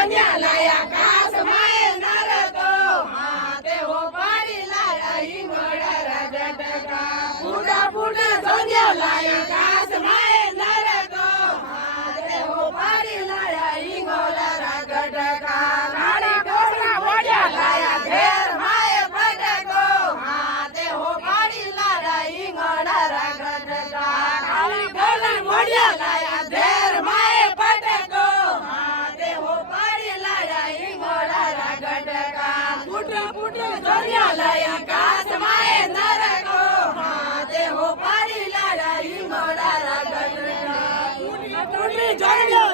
ધન્યા લાયા કાસ માએ નરકો હાથે હો પાડી લાયા ઈંગોડા રગટકા ફૂટા ફૂટા ધન્યા લાયા કાસ માએ નરકો હાથે હો પાડી લાયા ઈંગોડા રગટકા નાડી ડોસા વડ્યા લાયા ઘેર માએ ફટકો હાથે હો પાડી લાયા ઈંગોડા રગટકા ખાલી ગળા મોડિયા લાયા ઘેર માએ ફટકો હાથે હો પાડી લાયા ઈંગોડા રગટકા ફૂટા ફૂટા ધન્યા લાયા કાસ માએ નરકો હાથે હો પાડી લાયા ઈંગોડા રગટકા ફૂટી ફૂટી ધન્યા